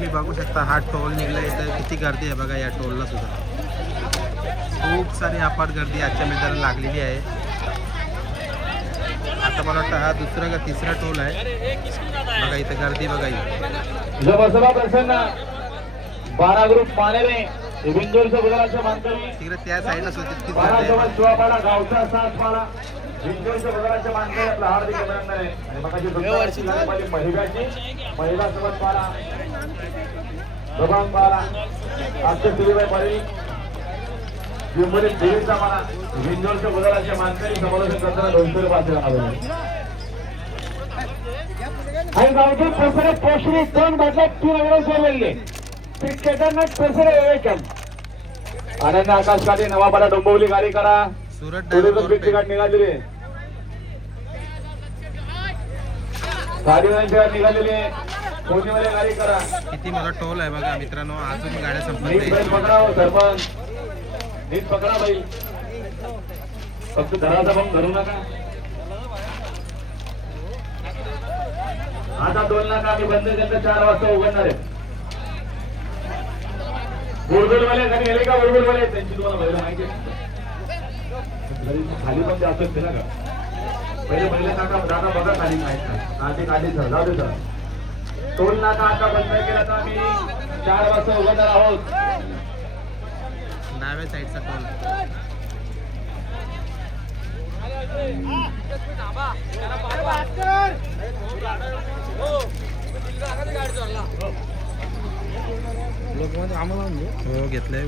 तुम्ही बघू शकता हा टोल निघला इथं किती गर्दी आहे बघा या टोलला सुद्धा खूप सारी अफाट गर्दी आजच्या मैदानाला लागलेली आहे. आता मला वाटतं हा दुसरा का तिसरा टोल आहे बघा इथं गर्दी बघा प्रसन्न 12 ग्रुप मानेरे विंजोरच्या बदलाच्या मानकरी तिकडे त्या साईडला सुद्धा तितकीच बारा गर्दी आहे. जवळ शिवापाडा गावचा 7 पाडा विंजोरच्या बदलाच्या मानकरी आपला हार्दिक अभिनंदन आहे. आणि मगाची महिला सोबत पाडा प्रभात पाडा आजच्या सुरुवात पाडी जिंबरी देवीचा माना विंजोरच्या बदलाच्या मानकरी समालोचन करताना 200 रुपये आले. आणि गावचे प्रसरे पोषणी 2 बाटल्या 3 अग्रज जोडलेले केदारनाथ प्रसरे एकम आनंद आकाश काटे नवापाडा डोंबिवली गाडी करा. सुरत गाडी निघालेली गाडी निघालेली कोणीवाले गाडी करा. किती मोठा टोल आहे बघा मित्रांनो. अजून गाड्या संपत नीट नाही. पकडा हो सरपंच नीट पकडा बाई फक्त धराचा मग धरू नका. आता 2 लाख आम्ही बंद केलं 4 वाजता उघडणार आहे. बुलबुलवाले घरी गेले का बुलबुलवाले त्यांची तुम्हाला महिला माहिती खाली पण जास्त असते ना का पहिले महिला काका दादा बघा खाली नाही काढली सर जाऊ दे सर. 2 लाख आता बंद केला तर आम्ही 4 वाजता उघडणार आहोत. डाव्या साईडचा टोल हो घेतलंय.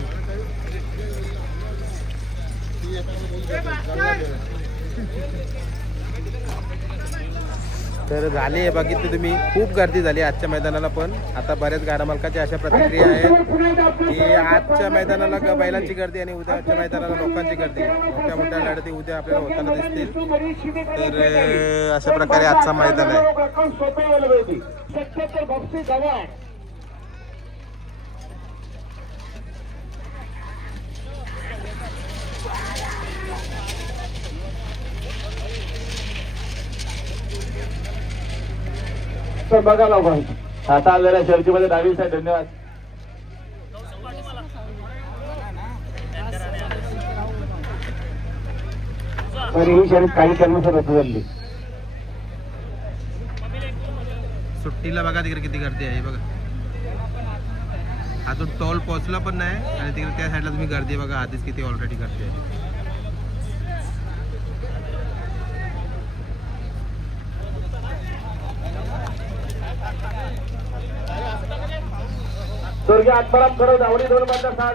तर झाली आहे बघितली तुम्ही खूप गर्दी झाली आजच्या मैदानाला. पण आता बऱ्याच गाडा मालकाची अशा प्रतिक्रिया आहेत की आजच्या मैदानाला बैलांची गर्दी आणि उद्याच्या मैदानाला लोकांची गर्दी मोठ्या मोठ्या लढती उद्या आपल्याला होताना दिसतील. तर अशा प्रकारे आजचा मैदान आहे. बघा लोक आता जरा चर्चेमध्ये 10वी साहेब धन्यवाद. तर ही शर्यत काही कर्मचारी रद्द झाली. सुट्टीला बघा तिकडे किती गर्दी आहे बघा. अजून टोल पोहोचला पण नाही आणि तिकडे त्या साईडला तुम्ही गर्दी बघा आधीच किती ऑलरेडी गर्दी आहे. स्वर्गीय आत्माराम खरं आवडी 2 5